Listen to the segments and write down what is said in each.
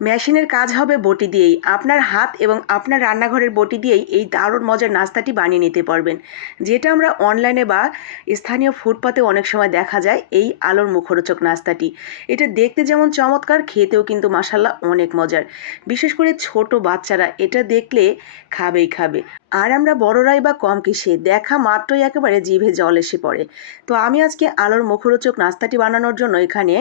মেশিনের কাজ হবে বটি দিয়েই। আপনার হাত এবং আপনার রান্নাঘরের বটি দিয়েই এই দারুণ মজার নাস্তাটি বানিয়ে নিতে পারবেন। যেটা আমরা অনলাইনে বা স্থানীয় ফুটপাতে অনেক সময় দেখা যায়, এই আলোর মুখরোচক নাস্তাটি। এটা দেখতে যেমন চমৎকার, খেতেও কিন্তু মাসাল্লাহ অনেক মজার। বিশেষ করে ছোট বাচ্চারা এটা দেখলে খাবেই খাবে। আর আমরা বড়রাই বা কম কিসে দেখা মাত্রই একেবারে জিভে জল এসে পড়ে। তো আমি আজকে আলোর মুখরোচক নাস্তাটি বানানোর জন্য এখানে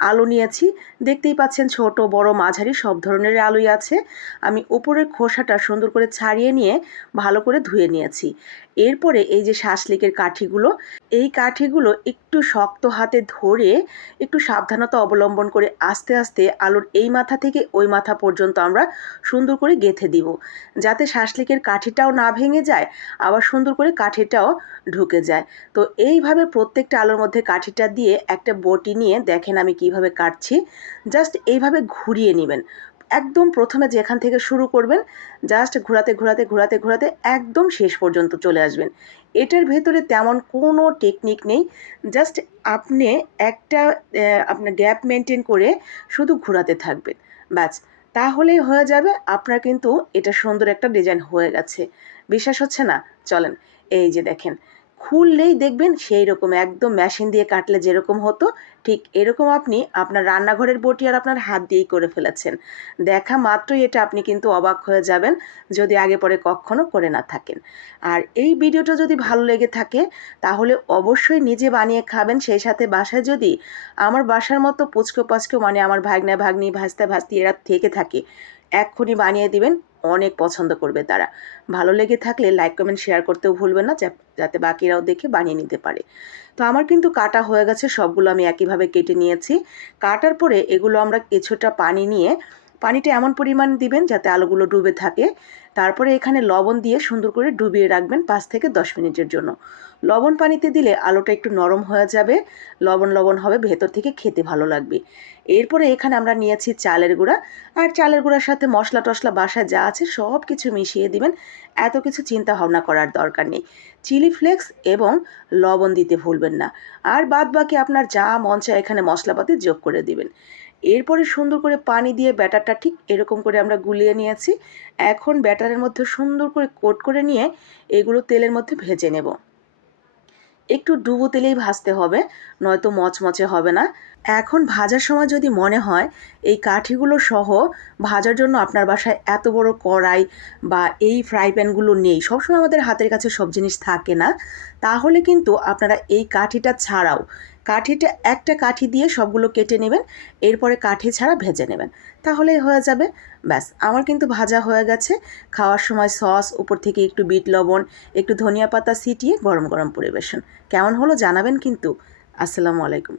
আলু নিয়েছি। দেখতেই পাচ্ছেন ছোট, বড়, মাঝারি সব ধরনের আলুই আছে। আমি উপরের খোসাটা সুন্দর করে ছাড়িয়ে নিয়ে ভালো করে ধুয়ে নিয়েছি। এরপরে এই যে শাসলিকের কাঠিগুলো, এই কাঠিগুলো একটু শক্ত হাতে ধরে একটু সাবধানতা অবলম্বন করে আস্তে আস্তে আলুর এই মাথা থেকে ওই মাথা পর্যন্ত আমরা সুন্দর করে গেঁথে দিব। যাতে শাসলিকের কাঠিটাও না ভেঙে যায়, আবার সুন্দর করে কাঠিটাও ঢুকে যায়। তো এইভাবে প্রত্যেকটা আলুর মধ্যে কাঠিটা দিয়ে একটা বটি নিয়ে দেখেন আমি কীভাবে কাটছি। জাস্ট এইভাবে ঘুরিয়ে নেবেন। একদম প্রথমে যেখান থেকে শুরু করবেন, জাস্ট ঘোরাতে ঘোরাতে ঘোরাতে ঘোরাতে একদম শেষ পর্যন্ত চলে আসবেন। এটার ভেতরে তেমন কোনো টেকনিক নেই। জাস্ট আপনি একটা আপনার গ্যাপ মেনটেন করে শুধু ঘোরাতে থাকবেন। ব্যাস। তাহলেই হয়ে যাবে, আপনার কিন্তু এটা সুন্দর একটা ডিজাইন হয়ে গেছে। বিশ্বাস হচ্ছে না? চলেন, এই যে দেখেন খুললেই দেখবেন সেই রকম একদম মেশিন দিয়ে কাটলে যেরকম হতো, ঠিক এরকম আপনি আপনার রান্নাঘরের বটি আর আপনার হাত দিয়েই করে ফেলেছেন। দেখা মাত্রই এটা আপনি কিন্তু অবাক হয়ে যাবেন যদি আগে পরে কখনো করে না থাকেন। আর এই ভিডিওটা যদি ভালো লেগে থাকে, তাহলে অবশ্যই নিজে বানিয়ে খাবেন, সেই সাথে বাসায় যদি আমার বাসার মতো পুচকো পাচকো মানে আমার ভাগনা ভাগ্নি ভাস্তা ভাস্তি এরা থেকে থাকে, এক্ষুনি বানিয়ে দিবেন। অনেক পছন্দ করবে তারা। ভালো লেগে থাকলে লাইক কমেন্ট শেয়ার করতেও ভুলবেন না যাতে বাকিরাও দেখে বানিয়ে নিতে পারে। তো আমার কিন্তু কাটা হয়ে গেছে, সবগুলো আমি একইভাবে কেটে নিয়েছি। কাটার পরে এগুলো আমরা কিছুটা পানি নিয়ে পানিটা এমন পরিমাণ দিবেন যাতে আলুগুলো ডুবে থাকে। তারপরে এখানে লবণ দিয়ে সুন্দর করে ডুবিয়ে রাখবেন পাঁচ থেকে দশ মিনিটের জন্য। লবণ পানিতে দিলে আলুটা একটু নরম হয়ে যাবে, লবণ লবণ হবে, ভেতর থেকে খেতে ভালো লাগবে। এরপরে এখানে আমরা নিয়েছি চালের গুঁড়া। আর চালের গুঁড়ার সাথে মশলা টশলা বাসায় যা আছে সব কিছু মিশিয়ে দিবেন। এত কিছু চিন্তা ভাবনা করার দরকার নেই। চিলি ফ্লেক্স এবং লবণ দিতে ভুলবেন না। আর বাদ বাকি আপনার যা মন চায় এখানে মশলাপাতি যোগ করে দিবেন। এরপরে সুন্দর করে পানি দিয়ে ব্যাটারটা ঠিক এরকম করে আমরা গুলিয়ে নিয়েছি। এখন ব্যাটারের মধ্যে সুন্দর করে কোট করে নিয়ে এগুলো তেলের মধ্যে ভেজে নেব। একটু ডুবো তেলেই ভাজতে হবে, নয়তো মচমচে হবে না। এখন ভাজার সময় যদি মনে হয়, এই কাঠিগুলো সহ ভাজার জন্য আপনার বাসায় এত বড় কড়াই বা এই ফ্রাই প্যানগুলো নেই, সবসময় আমাদের হাতের কাছে সব জিনিস থাকে না, তাহলে কিন্তু আপনারা এই কাঠিটা ছাড়াও কাঠিটা, একটা কাঠি দিয়ে সবগুলো কেটে নেবেন, এরপরে কাঠি ছাড়া ভেজে নেবেন। তাহলেই হয়ে যাবে, ব্যাস। আমার কিন্তু ভাজা হয়ে গেছে। খাওয়ার সময় সস, উপর থেকে একটু বিট লবণ, একটু ধনিয়া পাতা ছিটিয়ে গরম গরম পরিবেশন। কেমন হলো জানাবেন কিন্তু। আসসালামু আলাইকুম।